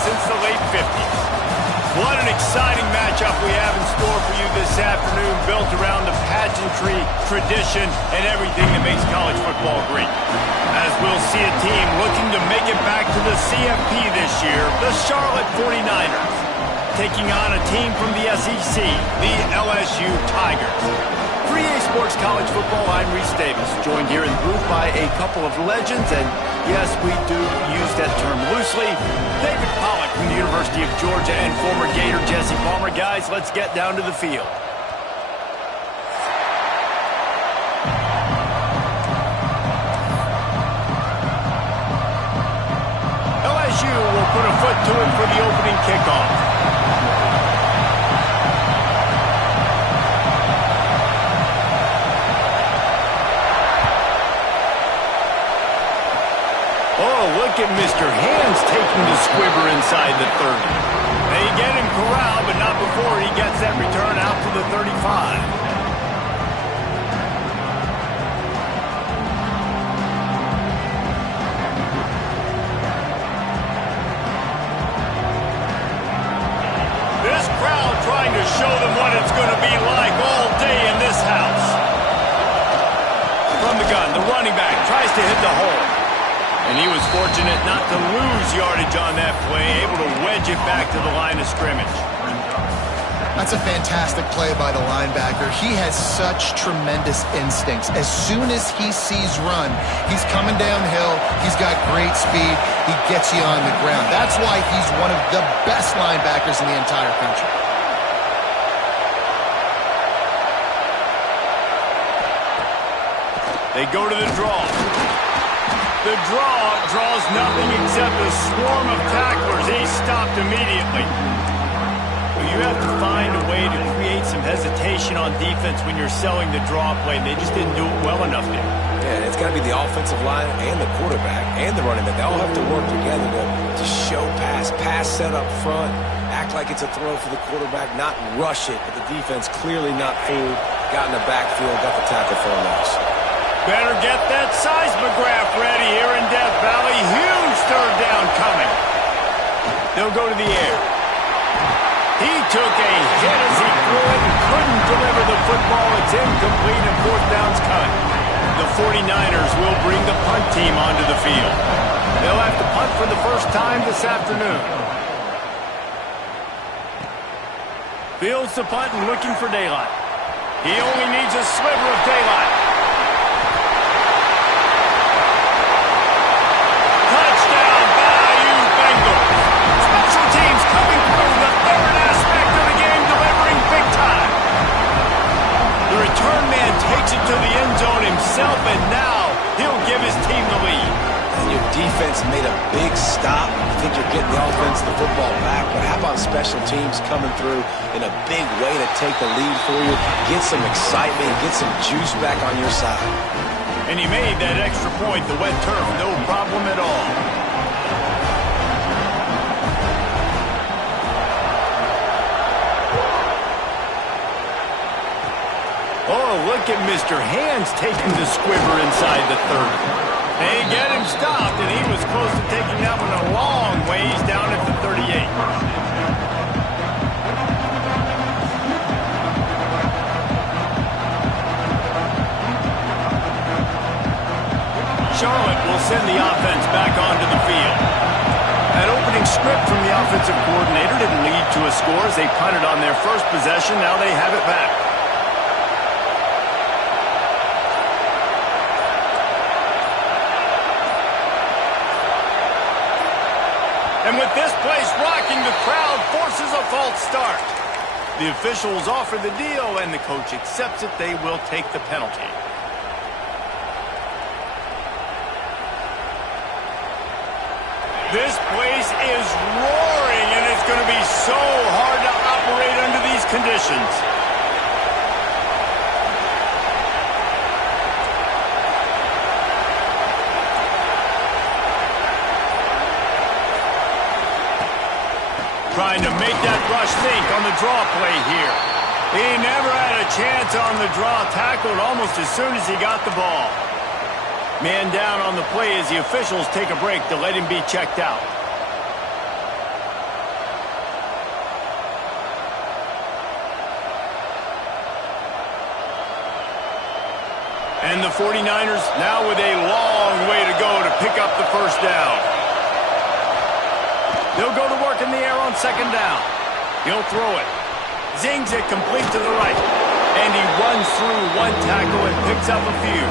Since the late 50s. What an exciting matchup we have in store for you this afternoon, built around the pageantry, tradition, and everything that makes college football great. As we'll see a team looking to make it back to the CFP this year, the Charlotte 49ers, taking on a team from the SEC, the LSU Tigers. For EA Sports College Football, I'm Reese Davis, joined here in the booth by a couple of legends, and yes, we do use that term loosely. David Pollack from the University of Georgia and former Gator Jesse Palmer. Guys, let's get down to the field. LSU will put a foot to it for the opening kickoff. Oh, look at Mr. Hands taking the squibber inside the 30. They get him corralled, but not before he gets that return out to the 35. This crowd trying to show them what it's going to be like all day in this house. From the gun, the running back tries to hit the hole. And he was fortunate not to lose yardage on that play, able to wedge it back to the line of scrimmage. That's a fantastic play by the linebacker. He has such tremendous instincts. As soon as he sees run, he's coming downhill. He's got great speed. He gets you on the ground. That's why he's one of the best linebackers in the entire country. They go to the draw. The draw draws nothing except a swarm of tacklers. He's stopped immediately. Well, you have to find a way to create some hesitation on defense when you're selling the draw play. They just didn't do it well enough there. Yeah, it's got to be the offensive line and the quarterback and the running back. They all have to work together to show pass set up front, act like it's a throw for the quarterback, not rush it. But the defense clearly not fooled, got in the backfield, got the tackle for a loss. Better get that seismograph ready here in Death Valley. Huge third down coming. They'll go to the air. He took a hit as he threw it and couldn't deliver the football. It's incomplete and fourth down's cut. The 49ers will bring the punt team onto the field. They'll have to punt for the first time this afternoon. Fields the punt and looking for daylight. He only needs a sliver of daylight. Coming through the third aspect of the game, delivering big time. The return man takes it to the end zone himself, and now he'll give his team the lead. And your defense made a big stop. You think you're getting the offense, the football back, but how about special teams coming through in a big way to take the lead for you, get some excitement, get some juice back on your side. And he made that extra point, the wet turf, no problem at all. Oh, look at Mr. Hands taking the squibber inside the 30. They get him stopped, and he was close to taking that one a long ways down at the 38. Charlotte will send the offense back onto the field. That opening script from the offensive coordinator didn't lead to a score as they punted on their first possession. Now they have it back. And with this place rocking, the crowd forces a false start. The officials offer the deal, and the coach accepts it. They will take the penalty. This place is roaring, and it's going to be so hard to operate under these conditions. Trying to make that rush sink on the draw play here. He never had a chance on the draw, tackled almost as soon as he got the ball. Man down on the play as the officials take a break to let him be checked out. And the 49ers now with a long way to go to pick up the first down. They'll go to work in the air on second down. He'll throw it. Zings it complete to the right. And he runs through one tackle and picks up a few.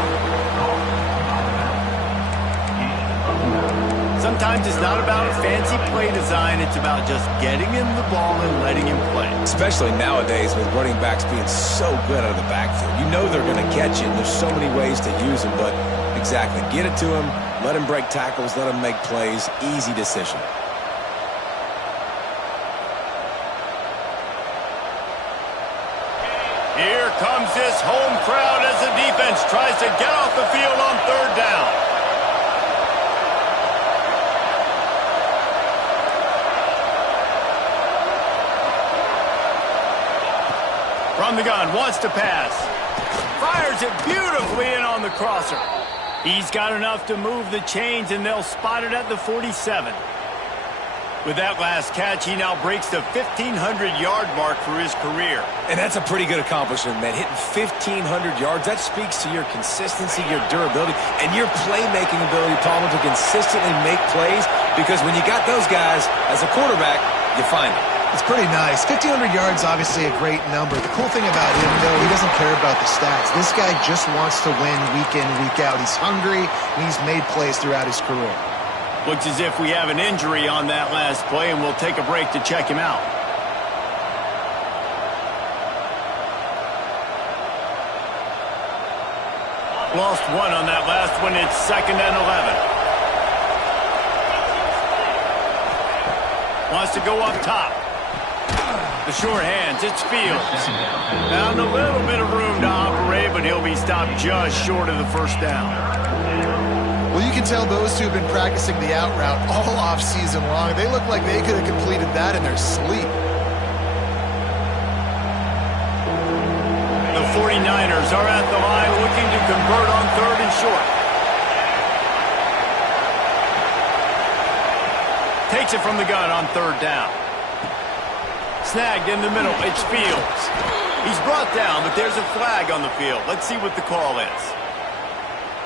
Sometimes it's not about a fancy play design. It's about just getting him the ball and letting him play. Especially nowadays with running backs being so good out of the backfield. You know they're going to catch it, and there's so many ways to use them. But exactly, get it to him, let him break tackles, let him make plays. Easy decision. Here comes this home crowd as the defense tries to get off the field on third down. From the gun, wants to pass. Fires it beautifully in on the crosser. He's got enough to move the chains, and they'll spot it at the 47. With that last catch, he now breaks the 1,500-yard mark for his career. And that's a pretty good accomplishment, man. Hitting 1,500 yards, that speaks to your consistency, your durability, and your playmaking ability, Palmer, to consistently make plays. Because when you got those guys, as a quarterback, you find them. It's pretty nice. 1,500 yards, obviously a great number. The cool thing about him, though, he doesn't care about the stats. This guy just wants to win week in, week out. He's hungry, and he's made plays throughout his career. Looks as if we have an injury on that last play, and we'll take a break to check him out. Lost one on that last one. It's 2nd and 11. Wants to go up top. The short hands, it's Fields. Found a little bit of room to operate, but he'll be stopped just short of the first down. Well, you can tell those two have been practicing the out route all off season long. They look like they could have completed that in their sleep. The 49ers are at the line looking to convert on 3rd and short. Takes it from the gun on 3rd down. Snagged in the middle. It's Fields. He's brought down, but there's a flag on the field. Let's see what the call is.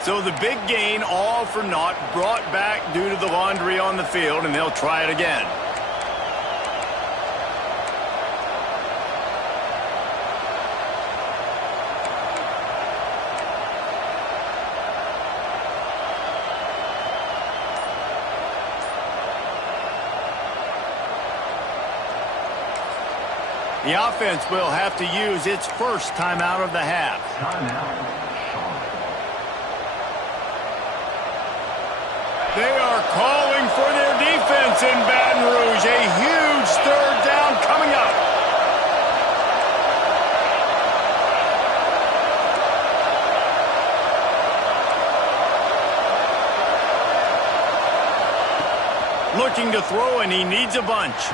So the big gain, all for naught, brought back due to the laundry on the field, and they'll try it again. The offense will have to use its first timeout of the half. They are calling for their defense in Baton Rouge. A huge 3rd down coming up. Looking to throw, and he needs a bunch.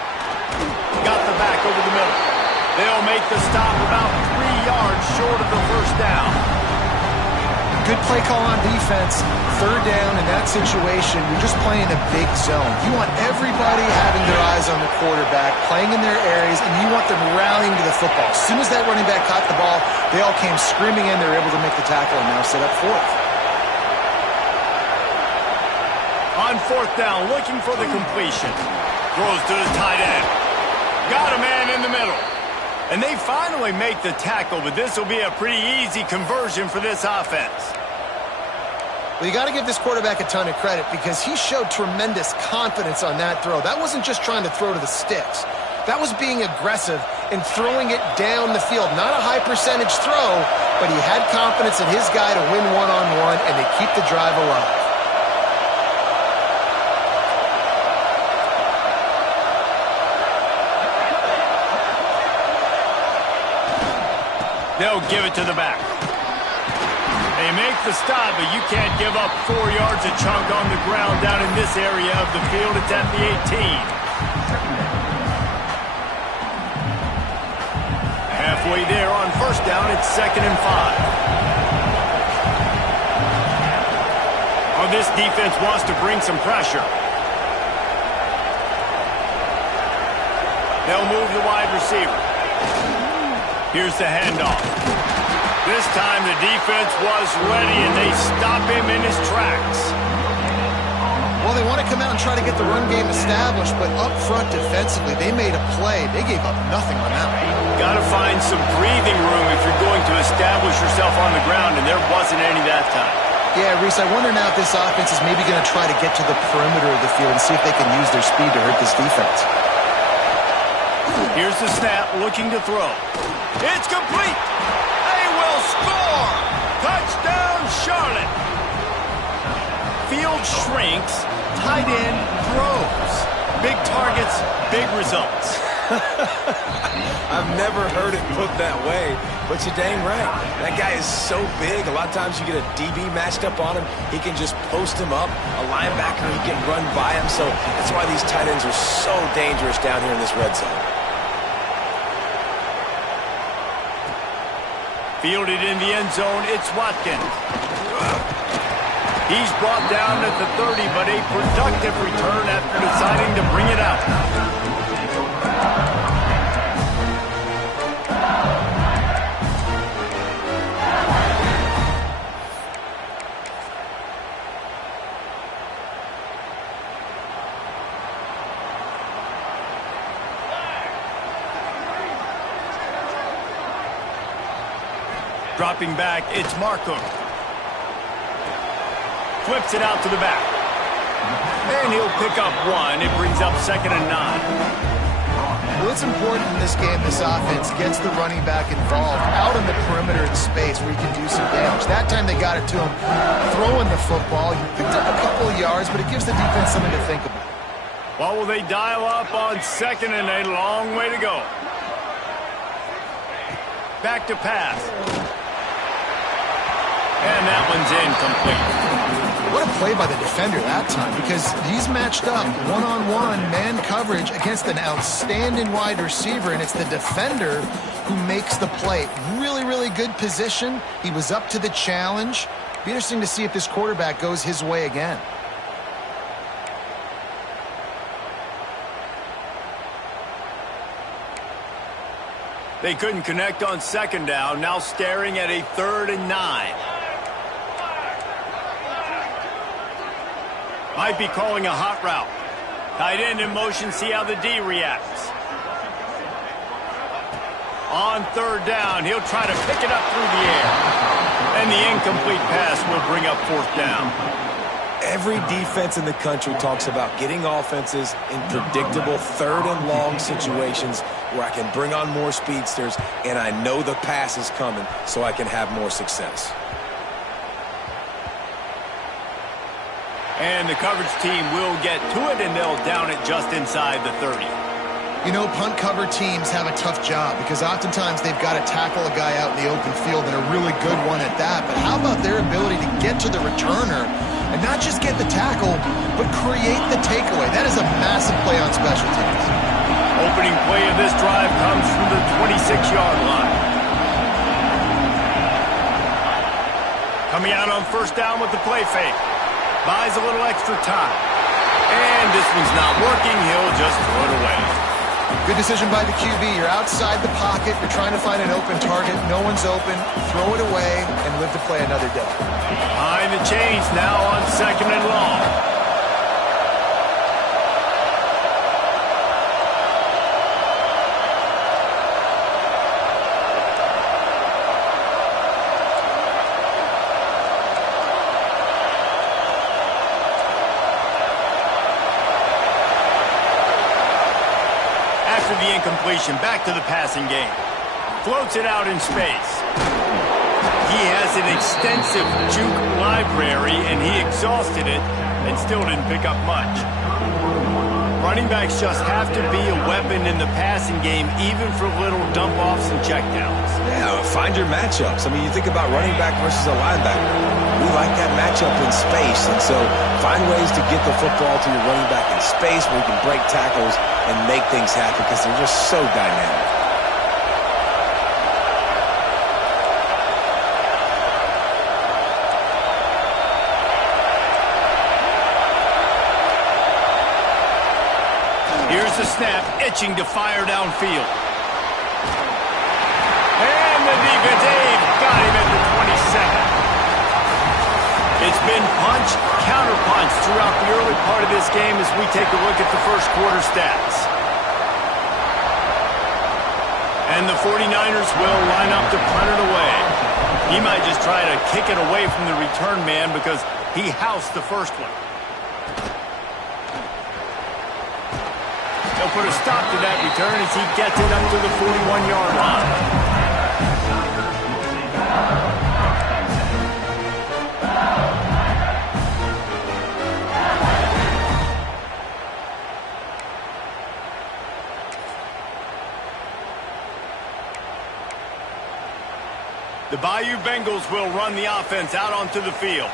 Got the back over the middle. They'll make the stop about 3 yards short of the first down. Good play call on defense. 3rd down in that situation, you're just playing a big zone. You want everybody having their eyes on the quarterback, playing in their areas, and you want them rallying to the football. As soon as that running back caught the ball, they all came screaming in. They were able to make the tackle and now set up 4th. On 4th down, looking for the completion. throws to the tight end. Got a man in the middle. And they finally make the tackle, but this will be a pretty easy conversion for this offense. Well, you got to give this quarterback a ton of credit because he showed tremendous confidence on that throw. That wasn't just trying to throw to the sticks. That was being aggressive and throwing it down the field. Not a high percentage throw, but he had confidence in his guy to win one-on-one and to keep the drive alive. They'll give it to the back. They make the stop, but you can't give up 4 yards a chunk on the ground down in this area of the field. It's at the 18. Halfway there on first down, it's 2nd and 5. Oh, this defense wants to bring some pressure. They'll move the wide receiver. Here's the handoff. This time the defense was ready, and they stop him in his tracks. Well, they want to come out and try to get the run game established, but up front defensively, they made a play. They gave up nothing on that one. Got to find some breathing room if you're going to establish yourself on the ground, and there wasn't any that time. Yeah, Reese, I wonder now if this offense is maybe going to try to get to the perimeter of the field and see if they can use their speed to hurt this defense. Here's the snap, looking to throw. It's complete. They will score. Touchdown, Charlotte. Field shrinks, tight end throws. Big targets, big results. I've never heard it put that way, but you're dang right. That guy is so big. A lot of times you get a DB matched up on him. He can just post him up. A linebacker, he can run by him. So that's why these tight ends are so dangerous down here in this red zone. Fielded in the end zone, it's Watkins. He's brought down at the 30, but a productive return after deciding to bring it out. Dropping back, it's Markham. Flips it out to the back. And he'll pick up 1. It brings up 2nd and 9. Well, it's important in this game, this offense gets the running back involved out on the perimeter in space where he can do some damage. That time they got it to him throwing the football. He picked up a couple of yards, but it gives the defense something to think about. Well, will they dial up on 2nd and a long way to go? Back to pass. And that one's incomplete. What a play by the defender that time, because he's matched up one-on-one man coverage against an outstanding wide receiver, and it's the defender who makes the play. Really, really good position. He was up to the challenge. Be interesting to see if this quarterback goes his way again. They couldn't connect on 2nd down, now staring at a 3rd and 9. Might be calling a hot route. Tight end in motion, see how the D reacts. On 3rd down, he'll try to pick it up through the air. And the incomplete pass will bring up 4th down. Every defense in the country talks about getting offenses in predictable 3rd and long situations where I can bring on more speedsters and I know the pass is coming so I can have more success. And the coverage team will get to it, and they'll down it just inside the 30. You know, punt cover teams have a tough job because oftentimes they've got to tackle a guy out in the open field, and a really good one at that. But how about their ability to get to the returner and not just get the tackle, but create the takeaway? That is a massive play on special teams. Opening play of this drive comes from the 26-yard line. Coming out on 1st down with the play fake. Buys a little extra time. And this one's not working. He'll just throw it away. Good decision by the QB. You're outside the pocket. You're trying to find an open target. No one's open. Throw it away and live to play another day. Behind the chains now on 2nd and long. formation, back to the passing game. Floats it out in space. He has an extensive juke library, and he exhausted it and still didn't pick up much. Running backs just have to be a weapon in the passing game, even for little dump-offs and checkdowns. Yeah, find your matchups. I mean, you think about running back versus a linebacker. We like that matchup in space, and so find ways to get the football to your running back in space where you can break tackles and make things happen because they're just so dynamic. Here's the snap, itching to fire downfield. And the defense, Dave, got him at the 22nd. It's been punch, counter-punch throughout the early part of this game as we take a look at the first quarter stats. And the 49ers will line up to punt it away. He might just try to kick it away from the return man because he housed the first one. They'll put a stop to that return as he gets it up to the 41-yard line. The Bayou Bengals will run the offense out onto the field.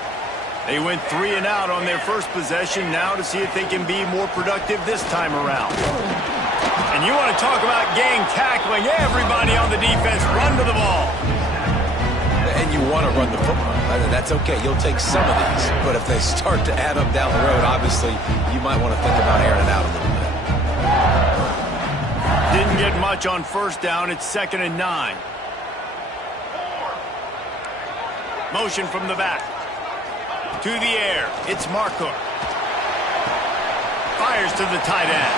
They went 3 and out on their first possession, now to see if they can be more productive this time around. And you want to talk about gang tackling, everybody on the defense run to the ball. And you want to run the football. That's okay. You'll take some of these. But if they start to add up down the road, obviously, you might want to think about airing it out a little bit. Didn't get much on first down. It's 2nd and 9. Motion from the back. To the air, it's Marco. Fires to the tight end.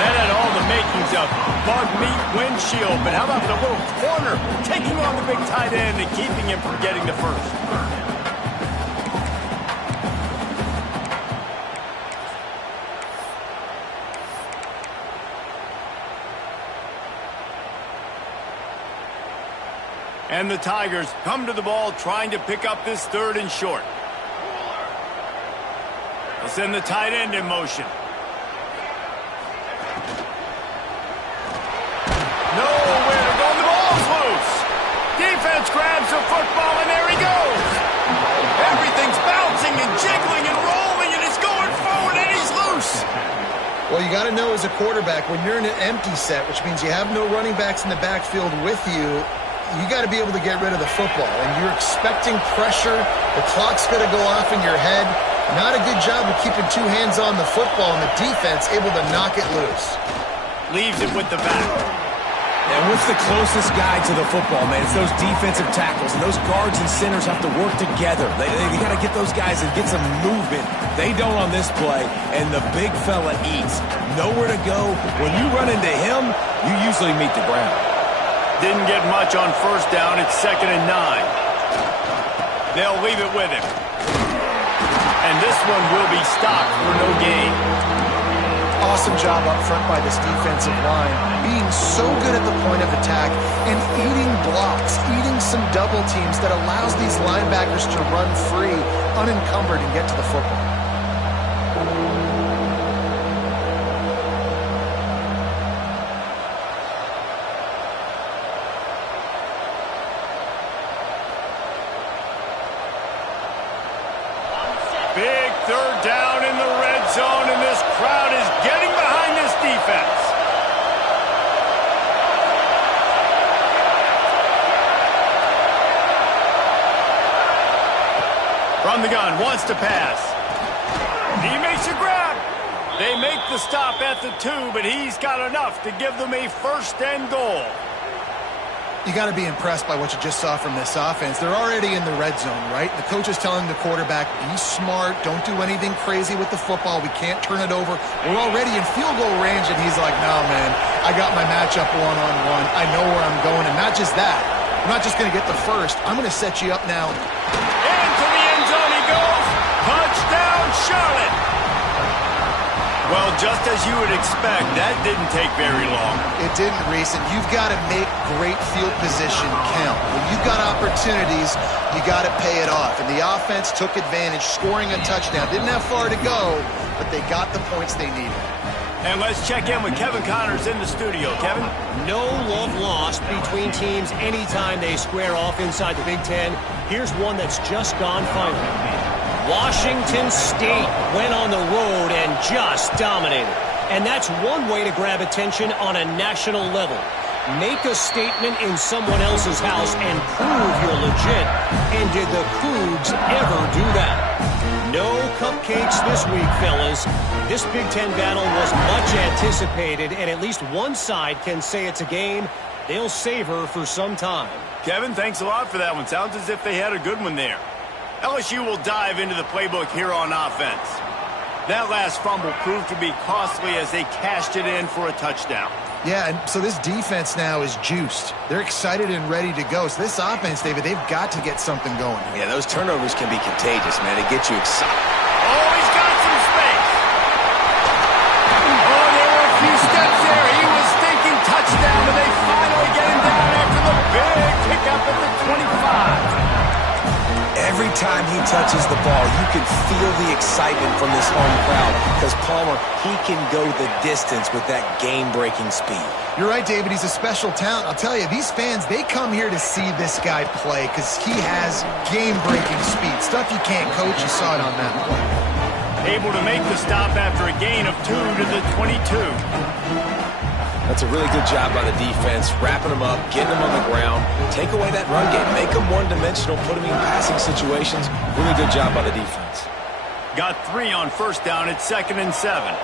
That had all the makings of bug meat windshield, but how about the little corner taking on the big tight end and keeping him from getting the first? And the Tigers come to the ball trying to pick up this 3rd and short. They'll send the tight end in motion. Nowhere to go. The ball's loose. Defense grabs the football, and there he goes. Everything's bouncing and jiggling and rolling, and it's going forward, and he's loose. Well, you got to know as a quarterback, when you're in an empty set, which means you have no running backs in the backfield with you, you got to be able to get rid of the football. And you're expecting pressure. The clock's going to go off in your head. Not a good job of keeping 2 hands on the football, and the defense able to knock it loose. Leaves it with the back. And what's the closest guy to the football, man? It's those defensive tackles, and those guards and centers have to work together. They got to get those guys and get some movement. They don't on this play, and the big fella eats. Nowhere to go. When you run into him, you usually meet the ground. Didn't get much on first down. It's 2nd and 9. They'll leave it with him. And this one will be stopped for no gain. Awesome job up front by this defensive line, being so good at the point of attack and eating blocks, eating some double teams that allows these linebackers to run free, unencumbered, and get to the football. Big 3rd down in the red zone, and this crowd is getting behind this defense. From the gun, wants to pass. He makes a grab. They make the stop at the 2, but he's got enough to give them a 1st and goal. You got to be impressed by what you just saw from this offense. They're already in the red zone, right? The coach is telling the quarterback, be smart, don't do anything crazy with the football. We can't turn it over. We're already in field goal range, and he's like, no, man, I got my matchup one-on-one. I know where I'm going, and not just that. I'm not just going to get the first. I'm going to set you up now. Into the end zone he goes. Touchdown, Charlotte. Well, just as you would expect, that didn't take very long. It didn't, Reese, and you've got to make great field position count. When you've got opportunities, you got to pay it off. And the offense took advantage, scoring a touchdown. Didn't have far to go, but they got the points they needed. And let's check in with Kevin Connors in the studio. Kevin? No love lost between teams anytime they square off inside the Big Ten. Here's one that's just gone final. Washington State went on the road and just dominated. And that's one way to grab attention on a national level. Make a statement in someone else's house and prove you're legit. And did the Cougs ever do that? No cupcakes this week, fellas. This Big Ten battle was much anticipated, and at least one side can say it's a game they'll savor for some time. Kevin, thanks a lot for that one. Sounds as if they had a good one there. LSU will dive into the playbook here on offense. That last fumble proved to be costly as they cashed it in for a touchdown. Yeah, and so this defense now is juiced. They're excited and ready to go. So this offense, David, they've got to get something going. Yeah, those turnovers can be contagious, man. They get you excited. Oh, he's got some space. Oh, there were a few steps there. He was thinking touchdown, but they finally get him down after the big pickup at the 25. Every time he touches the ball, you can feel the excitement from this home crowd because Palmer, he can go the distance with that game-breaking speed. You're right, David. He's a special talent. I'll tell you, these fans, they come here to see this guy play because he has game-breaking speed. Stuff you can't coach. You saw it on that play. Able to make the stop after a gain of 2 to the 22. That's a really good job by the defense, wrapping them up, getting them on the ground, take away that run game, make them one-dimensional, put them in passing situations. Really good job by the defense. Got 3 on first down. It's 2nd and 7.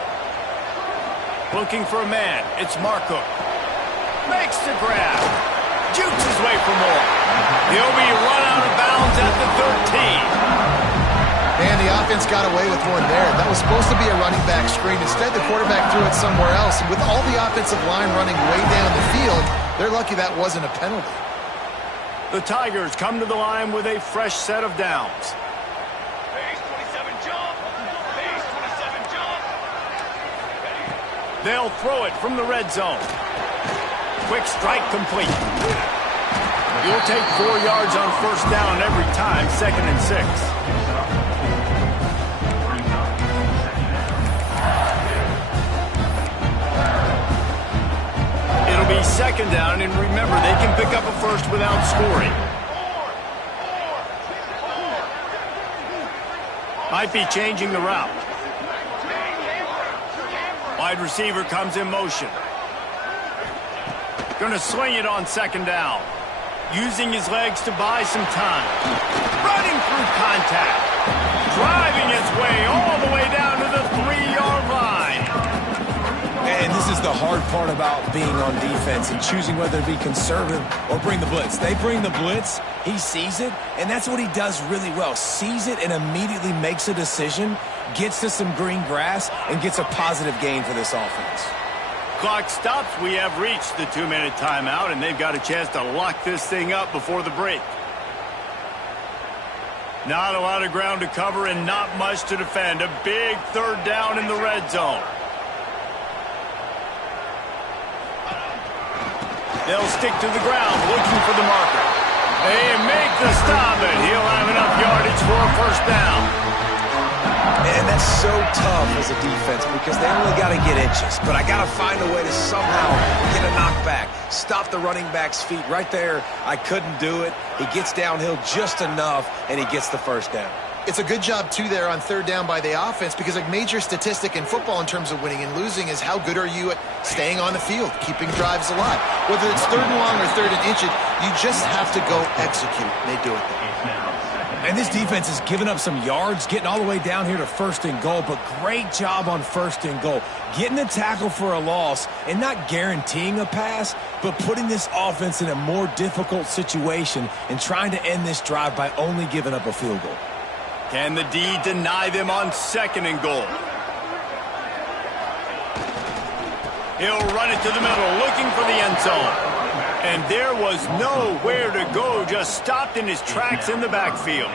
Looking for a man. It's Marco. Makes the grab. Jukes his way for more. He'll be run out of bounds at the 13. Man, the offense got away with one there. That was supposed to be a running back screen. Instead, the quarterback threw it somewhere else. And with all the offensive line running way down the field, they're lucky that wasn't a penalty. The Tigers come to the line with a fresh set of downs. Base 27 jump. Base 27 jump. They'll throw it from the red zone. Quick strike complete. You'll take 4 yards on first down every time, 2nd and 6. It'll be 2nd down, and remember, they can pick up a first without scoring. Might be changing the route. Wide receiver comes in motion. Gonna swing it on 2nd down. Using his legs to buy some time. Running through contact. Driving his way all the way down to the 3-yard line. And this is the hard part about being on defense and choosing whether to be conservative or bring the blitz. They bring the blitz, he sees it, and that's what he does really well. Sees it and immediately makes a decision, gets to some green grass, and gets a positive gain for this offense. Clock stops. We have reached the 2-minute timeout, and they've got a chance to lock this thing up before the break. Not a lot of ground to cover and not much to defend. A big 3rd down in the red zone. They'll stick to the ground looking for the marker. They make the stop, and he'll have enough yardage for a first down. And that's so tough as a defense because they only got to get inches. But I got to find a way to somehow get a knockback, stop the running back's feet right there. I couldn't do it. He gets downhill just enough, and he gets the first down. It's a good job, too, there on 3rd down by the offense because a major statistic in football in terms of winning and losing is how good are you at staying on the field, keeping drives alive. Whether it's 3rd and long or 3rd and inches, you just have to go execute. And they do it there. And this defense has given up some yards, getting all the way down here to 1st and goal, but great job on 1st and goal. Getting the tackle for a loss and not guaranteeing a pass, but putting this offense in a more difficult situation and trying to end this drive by only giving up a field goal. Can the D deny them on 2nd and goal? He'll run it to the middle, looking for the end zone. And there was nowhere to go, just stopped in his tracks in the backfield.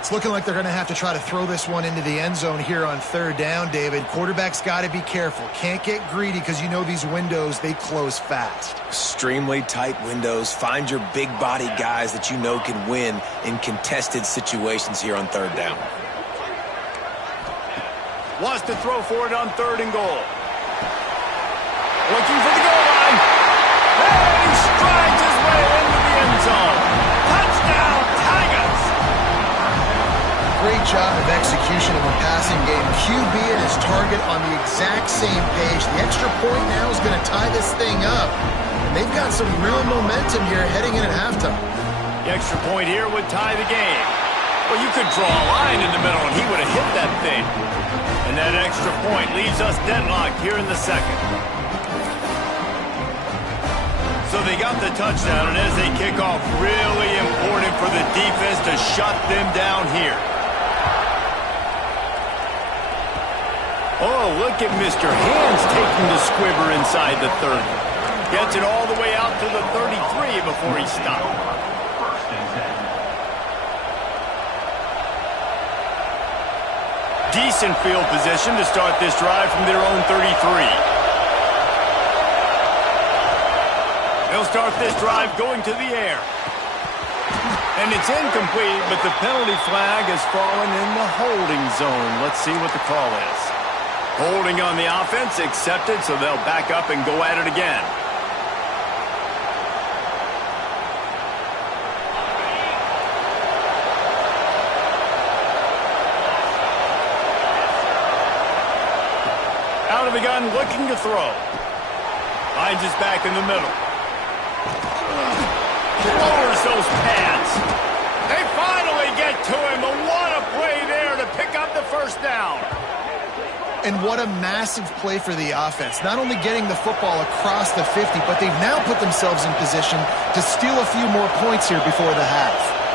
It's looking like they're going to have to try to throw this one into the end zone here on third down, David. Quarterback's got to be careful. Can't get greedy because you know these windows, they close fast. Extremely tight windows. Find your big body guys that you know can win in contested situations here on third down. Wants to throw for it on 3rd and goal. Looking for the goal line. And he strides his way into the end zone. Touchdown, Tigers! Great job of execution in the passing game. QB and his target on the exact same page. The extra point now is going to tie this thing up. And they've got some real momentum here heading in at halftime. The extra point here would tie the game. Well, you could draw a line in the middle and he would have hit that thing. And that extra point leaves us deadlocked here in the second. So they got the touchdown, and as they kick off, really important for the defense to shut them down here. Oh, look at Mr. Hands taking the squibber inside the 30. Gets it all the way out to the 33 before he stopped. Decent field position to start this drive from their own 33. They'll start this drive going to the air. And it's incomplete, but the penalty flag has fallen in the holding zone. Let's see what the call is. Holding on the offense, accepted, so they'll back up and go at it again. Out of the gun, looking to throw. Finds his back in the middle. Lowers those pads. They finally get to him, and what a play there to pick up the first down. And what a massive play for the offense. Not only getting the football across the 50, but they've now put themselves in position to steal a few more points here before the half.